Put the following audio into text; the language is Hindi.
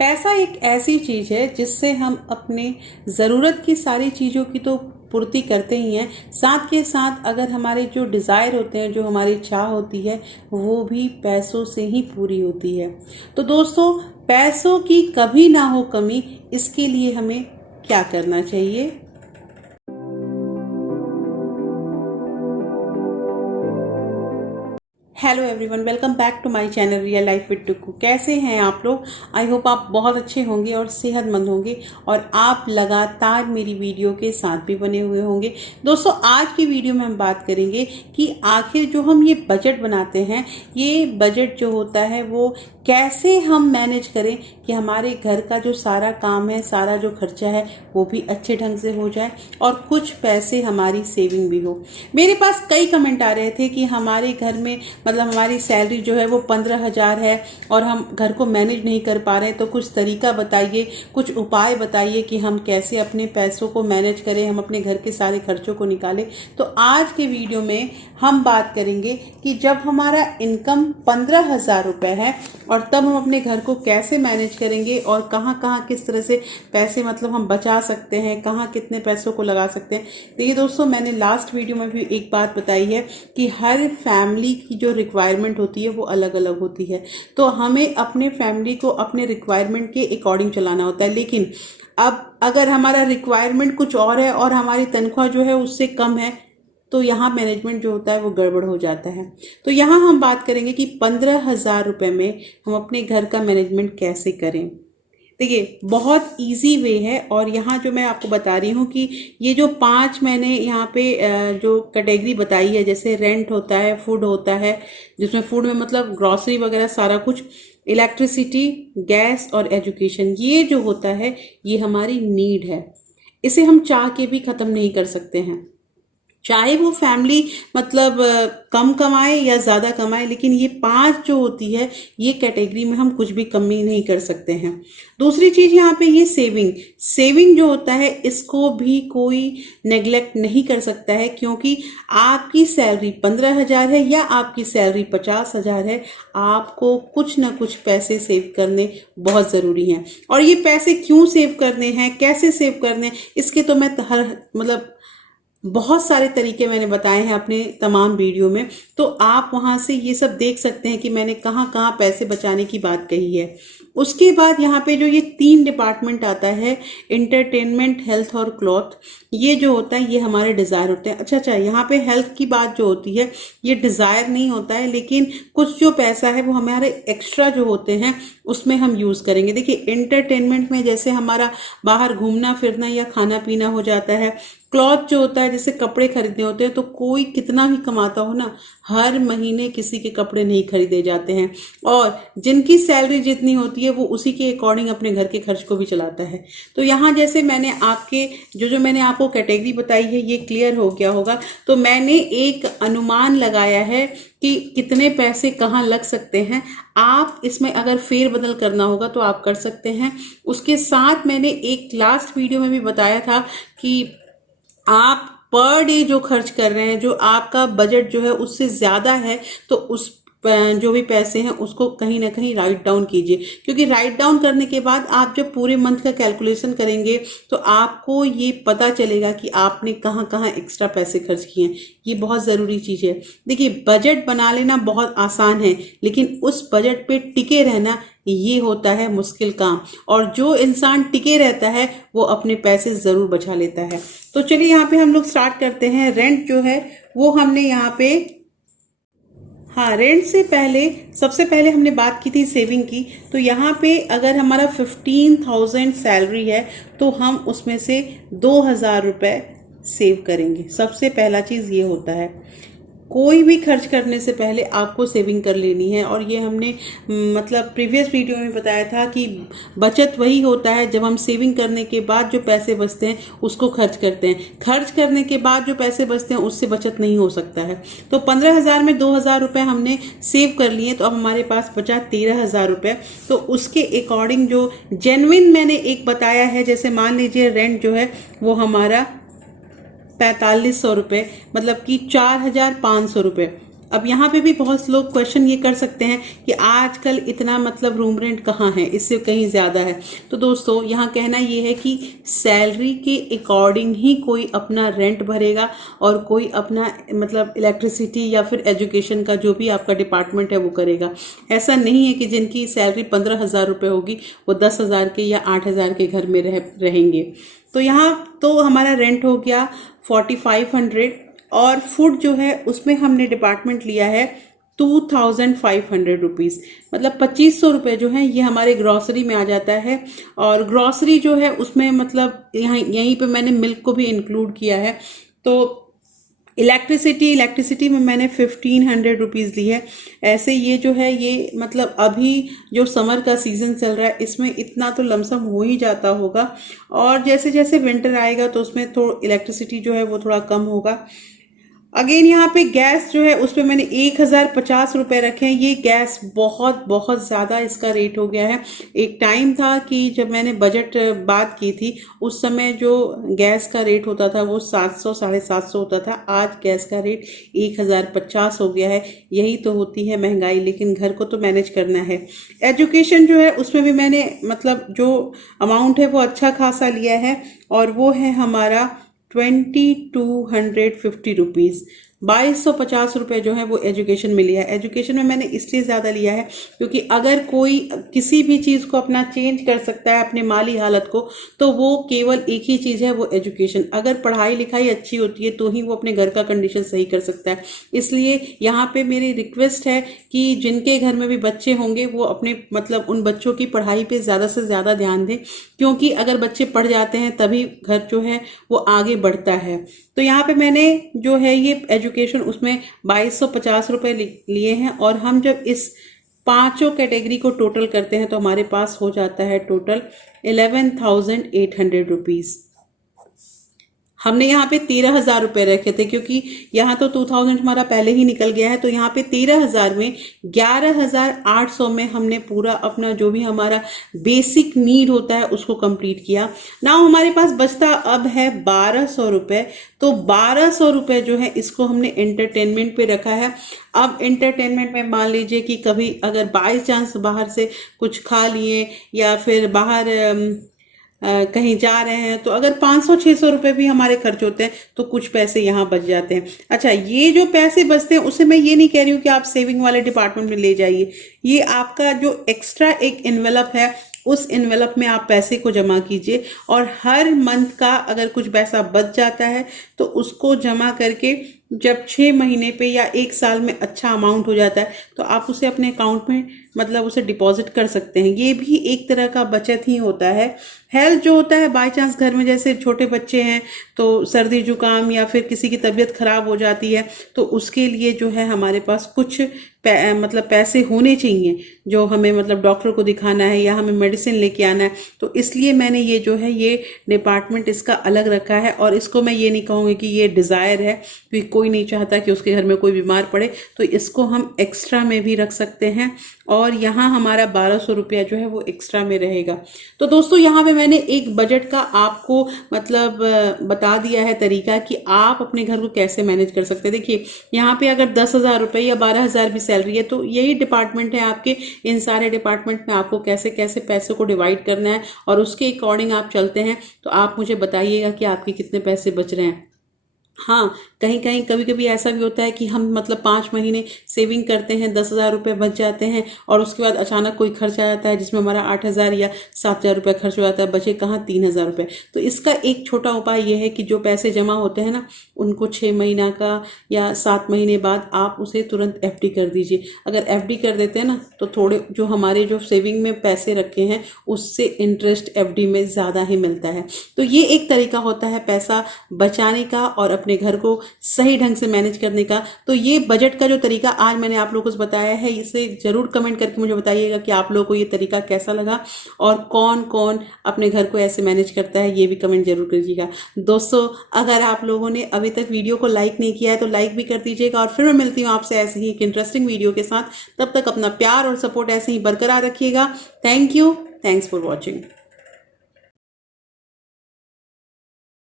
पैसा एक ऐसी चीज़ है जिससे हम अपने ज़रूरत की सारी चीज़ों की तो पूर्ति करते ही हैं, साथ के साथ अगर हमारे जो डिज़ायर होते हैं, जो हमारी चाह होती है, वो भी पैसों से ही पूरी होती है। तो दोस्तों, पैसों की कभी ना हो कमी, इसके लिए हमें क्या करना चाहिए? Hello everyone, welcome back to my channel real life with Tuku. कैसे हैं आप लोग? आई होप आप बहुत अच्छे होंगे और सेहतमंद होंगे और आप लगातार मेरी वीडियो के साथ भी बने हुए होंगे। दोस्तों, आज की वीडियो में हम बात करेंगे कि आखिर जो हम ये बजट बनाते हैं, ये बजट जो होता है वो कैसे हम मैनेज करें कि हमारे घर का जो सारा काम है, सारा जो खर्चा है, वो भी अच्छे ढंग से हो जाए और कुछ पैसे हमारी सेविंग भी हो। मेरे पास कई कमेंट आ रहे थे कि हमारे घर में मतलब हमारी सैलरी जो है वो 15,000 है और हम घर को मैनेज नहीं कर पा रहे हैं, तो कुछ तरीका बताइए, कुछ उपाय बताइए कि हम कैसे अपने पैसों को मैनेज करें, हम अपने घर के सारे खर्चों को निकालें। तो आज के वीडियो में हम बात करेंगे कि जब हमारा इनकम 15,000 रुपये है और तब हम अपने घर को कैसे मैनेज करेंगे और कहाँ कहाँ किस तरह से पैसे मतलब हम बचा सकते हैं, कहाँ कितने पैसों को लगा सकते हैं। देखिए दोस्तों, मैंने लास्ट वीडियो में भी एक बात बताई है कि हर फैमिली की जो रिक्वायरमेंट होती है वो अलग अलग होती है, तो हमें अपने फैमिली को अपने रिक्वायरमेंट के अकॉर्डिंग चलाना होता है। लेकिन अब अगर हमारा रिक्वायरमेंट कुछ और है और हमारी तनख्वाह जो है उससे कम है, तो यहाँ मैनेजमेंट जो होता है वो गड़बड़ हो जाता है। तो यहाँ हम बात करेंगे कि 15,000 रुपये में हम अपने घर का मैनेजमेंट कैसे करें। देखिए, बहुत इजी वे है और यहाँ जो मैं आपको बता रही हूँ कि ये जो 5 मैंने यहाँ पे जो कैटेगरी बताई है, जैसे रेंट होता है, फूड होता है, जिसमें फूड में मतलब ग्रॉसरी वगैरह सारा कुछ, इलेक्ट्रिसिटी, गैस और एजुकेशन, ये जो होता है ये हमारी नीड है। इसे हम चाह के भी ख़त्म नहीं कर सकते हैं, चाहे वो फैमिली मतलब कम कमाए या ज़्यादा कमाए, लेकिन ये 5 जो होती है ये कैटेगरी में हम कुछ भी कमी नहीं कर सकते हैं। दूसरी चीज़ यहाँ पे ये सेविंग जो होता है, इसको भी कोई नेग्लेक्ट नहीं कर सकता है, क्योंकि आपकी सैलरी 15,000 है या आपकी सैलरी 50,000 है, आपको कुछ ना कुछ पैसे सेव करने बहुत ज़रूरी हैं। और ये पैसे क्यों सेव करने हैं, कैसे सेव करने हैं, इसके तो मैं हर मतलब बहुत सारे तरीके मैंने बताए हैं अपने तमाम वीडियो में, तो आप वहाँ से ये सब देख सकते हैं कि मैंने कहाँ कहाँ पैसे बचाने की बात कही है। उसके बाद यहाँ पे जो ये 3 डिपार्टमेंट आता है, एंटरटेनमेंट, हेल्थ और क्लॉथ, ये जो होता है ये हमारे डिज़ायर होते हैं। अच्छा, यहाँ पे हेल्थ की बात जो होती है ये डिज़ायर नहीं होता है, लेकिन कुछ जो पैसा है वो हमारे एक्स्ट्रा जो होते हैं उसमें हम यूज़ करेंगे। देखिए, एंटरटेनमेंट में जैसे हमारा बाहर घूमना फिरना या खाना पीना हो जाता है। क्लॉथ जो होता है, जैसे कपड़े खरीदने होते हैं, तो कोई कितना भी कमाता हो ना, हर महीने किसी के कपड़े नहीं खरीदे जाते हैं, और जिनकी सैलरी जितनी होती है वो उसी के अकॉर्डिंग अपने घर के खर्च को भी चलाता है। तो यहाँ जैसे मैंने आपके जो मैंने आपको कैटेगरी बताई है ये क्लियर हो गया होगा। तो मैंने एक अनुमान लगाया है कि कितने पैसे कहाँ लग सकते हैं। आप इसमें अगर फेरबदल करना होगा तो आप कर सकते हैं। उसके साथ मैंने एक लास्ट वीडियो में भी बताया था कि आप पर डे जो खर्च कर रहे हैं, जो आपका बजट जो है उससे ज़्यादा है, तो उस जो भी पैसे हैं उसको कहीं ना कहीं राइट डाउन कीजिए, क्योंकि राइट डाउन करने के बाद आप जब पूरे मंथ का कैलकुलेशन करेंगे तो आपको ये पता चलेगा कि आपने कहाँ कहाँ एक्स्ट्रा पैसे खर्च किए हैं। ये बहुत ज़रूरी चीज़ है। देखिए, बजट बना लेना बहुत आसान है, लेकिन उस बजट पे टिके रहना ये होता है मुश्किल काम, और जो इंसान टिके रहता है वो अपने पैसे ज़रूर बचा लेता है। तो चलिए यहाँ पे हम लोग स्टार्ट करते हैं। रेंट जो है वो हमने यहाँ पे, हाँ, रेंट से पहले सबसे पहले हमने बात की थी सेविंग की। तो यहाँ पे अगर हमारा 15,000 सैलरी है तो हम उसमें से 2,000 रुपये सेव करेंगे। सबसे पहला चीज़ ये होता है, कोई भी खर्च करने से पहले आपको सेविंग कर लेनी है। और ये हमने मतलब प्रीवियस वीडियो में बताया था कि बचत वही होता है जब हम सेविंग करने के बाद जो पैसे बचते हैं उसको खर्च करते हैं। खर्च करने के बाद जो पैसे बचते हैं उससे बचत नहीं हो सकता है। तो 15,000 में 2,000 रुपये हमने सेव कर लिए, तो अब हमारे पास बचा 13,000 रुपये। तो उसके अकॉर्डिंग जो जेन्युइन मैंने एक बताया है, जैसे मान लीजिए रेंट जो है वो हमारा 4,500 रुपये, मतलब कि 4,500 रुपये। अब यहाँ पे भी बहुत लोग क्वेश्चन ये कर सकते हैं कि आजकल इतना मतलब रूम रेंट कहाँ है, इससे कहीं ज़्यादा है। तो दोस्तों यहाँ कहना ये है कि सैलरी के अकॉर्डिंग ही कोई अपना रेंट भरेगा और कोई अपना मतलब इलेक्ट्रिसिटी या फिर एजुकेशन का जो भी आपका डिपार्टमेंट है वो करेगा। ऐसा नहीं है कि जिनकी सैलरी 15,000 रुपये होगी वो 10,000 के या 8,000 के घर में रहेंगे। तो यहाँ तो हमारा रेंट हो गया 4500 और फूड जो है उसमें हमने डिपार्टमेंट लिया है 2500 रुपीज़, मतलब 2500 रुपये जो है ये हमारे ग्रॉसरी में आ जाता है। और ग्रॉसरी जो है उसमें मतलब यहीं पे मैंने मिल्क को भी इंक्लूड किया है। तो इलेक्ट्रिसिटी में मैंने 1500 रुपीज़ ली है। ऐसे ये जो है ये मतलब अभी जो समर का सीज़न चल रहा है इसमें इतना तो लमसम हो ही जाता होगा, और जैसे जैसे विंटर आएगा तो उसमें थोड़ा इलेक्ट्रिसिटी जो है वो थोड़ा कम होगा। अगेन यहाँ पे गैस जो है उस पर मैंने 1050 रुपये रखे हैं। ये गैस बहुत बहुत ज़्यादा इसका रेट हो गया है। एक टाइम था कि जब मैंने बजट बात की थी उस समय जो गैस का रेट होता था वो 700 750 होता था। आज गैस का रेट 1050 हो गया है। यही तो होती है महंगाई, लेकिन घर को तो मैनेज करना है। एजुकेशन जो है उसमें भी मैंने मतलब जो अमाउंट है वो अच्छा खासा लिया है, और वो है हमारा 2250 रुपीज़। 2250 रुपये जो है वो एजुकेशन में लिया है। एजुकेशन में मैंने इसलिए ज़्यादा लिया है क्योंकि अगर कोई किसी भी चीज़ को अपना चेंज कर सकता है अपने माली हालत को, तो वो केवल एक ही चीज़ है, वो एजुकेशन। अगर पढ़ाई लिखाई अच्छी होती है तो ही वो अपने घर का कंडीशन सही कर सकता है। इसलिए यहाँ पे मेरी रिक्वेस्ट है कि जिनके घर में भी बच्चे होंगे वो अपने मतलब उन बच्चों की पढ़ाई पे ज़्यादा से ज़्यादा ध्यान दें, क्योंकि अगर बच्चे पढ़ जाते हैं तभी घर जो है वो आगे बढ़ता है। तो यहाँ पे मैंने जो है ये एजुकेशन उसमें 2250 रुपये लिए हैं, और हम जब इस पांचों कैटेगरी को टोटल करते हैं तो हमारे पास हो जाता है टोटल 11,800 रुपीज़। हमने यहाँ पे 13,000 रुपये रखे थे क्योंकि यहाँ तो 2000 हमारा पहले ही निकल गया है। तो यहाँ पे 13,000 में 11,800 में हमने पूरा अपना जो भी हमारा बेसिक नीड होता है उसको कंप्लीट किया। ना हमारे पास बचता अब है 1,200 रुपये। तो 1,200 रुपये जो है इसको हमने एंटरटेनमेंट पे रखा है। अब एंटरटेनमेंट में मान लीजिए कि कभी अगर बाई चांस बाहर से कुछ खा लिए या फिर बाहर कहीं जा रहे हैं, तो अगर 500-600 रुपये भी हमारे खर्च होते हैं तो कुछ पैसे यहाँ बच जाते हैं। अच्छा, ये जो पैसे बचते हैं उससे मैं ये नहीं कह रही हूँ कि आप सेविंग वाले डिपार्टमेंट में ले जाइए। ये आपका जो एक्स्ट्रा एक एनवेलप है उस एनवेलप में आप पैसे को जमा कीजिए, और हर मंथ का अगर कुछ पैसा बच जाता है तो उसको जमा करके जब 6 महीने पे या 1 साल में अच्छा अमाउंट हो जाता है तो आप उसे अपने अकाउंट में मतलब उसे डिपॉजिट कर सकते हैं। ये भी एक तरह का बचत ही होता है। हेल्थ जो होता है, बाय चांस घर में जैसे छोटे बच्चे हैं तो सर्दी जुकाम या फिर किसी की तबीयत खराब हो जाती है, तो उसके लिए जो है हमारे पास कुछ मतलब पैसे होने चाहिए जो हमें मतलब डॉक्टर को दिखाना है या हमें मेडिसिन लेके आना है। तो इसलिए मैंने ये जो है ये डिपार्टमेंट इसका अलग रखा है, और इसको मैं ये नहीं कहूँगी कि ये डिज़ायर है, क्योंकि कोई नहीं चाहता कि उसके घर में कोई बीमार पड़े। तो इसको हम एक्स्ट्रा में भी रख सकते हैं, और यहाँ हमारा 1,200 रुपया जो है वो एक्स्ट्रा में रहेगा। तो दोस्तों यहाँ पे मैंने एक बजट का आपको मतलब बता दिया है तरीका कि आप अपने घर को कैसे मैनेज कर सकते हैं। देखिए यहाँ पे अगर 10,000 रुपये या 12,000 भी सैलरी है तो यही डिपार्टमेंट है आपके। इन सारे डिपार्टमेंट में आपको कैसे कैसे पैसों को डिवाइड करना है और उसके अकॉर्डिंग आप चलते हैं। तो आप मुझे बताइएगा कि आपके कितने पैसे बच रहे हैं। हाँ, कहीं कहीं कभी कभी ऐसा भी होता है कि हम मतलब 5 महीने सेविंग करते हैं, 10,000 रुपये बच जाते हैं, और उसके बाद अचानक कोई खर्च आ जाता है जिसमें हमारा 8,000 या 7,000 रुपये खर्च हो जाता है, बचे कहाँ 3,000 रुपये। तो इसका एक छोटा उपाय ये है कि जो पैसे जमा होते हैं ना उनको 6 महीना का या 7 महीने बाद आप उसे तुरंत FD कर दीजिए। अगर FD कर देते हैं ना तो थोड़े जो हमारे जो सेविंग में पैसे रखे हैं उससे इंटरेस्ट FD में ज़्यादा ही मिलता है। तो ये एक तरीका होता है पैसा बचाने का और अपने घर को सही ढंग से मैनेज करने का। तो ये बजट का जो तरीका आज मैंने आप लोगों को बताया है, इसे ज़रूर कमेंट करके मुझे बताइएगा कि आप लोगों को ये तरीका कैसा लगा, और कौन कौन अपने घर को ऐसे मैनेज करता है, ये भी कमेंट जरूर करिएगा। दोस्तों अगर आप लोगों ने अभी तक वीडियो को लाइक नहीं किया है तो लाइक भी कर दीजिएगा, और फिर मैं मिलती हूँ आपसे ऐसे ही एक इंटरेस्टिंग वीडियो के साथ। तब तक अपना प्यार और सपोर्ट ऐसे ही बरकरार रखिएगा। Thank you, thanks for watching.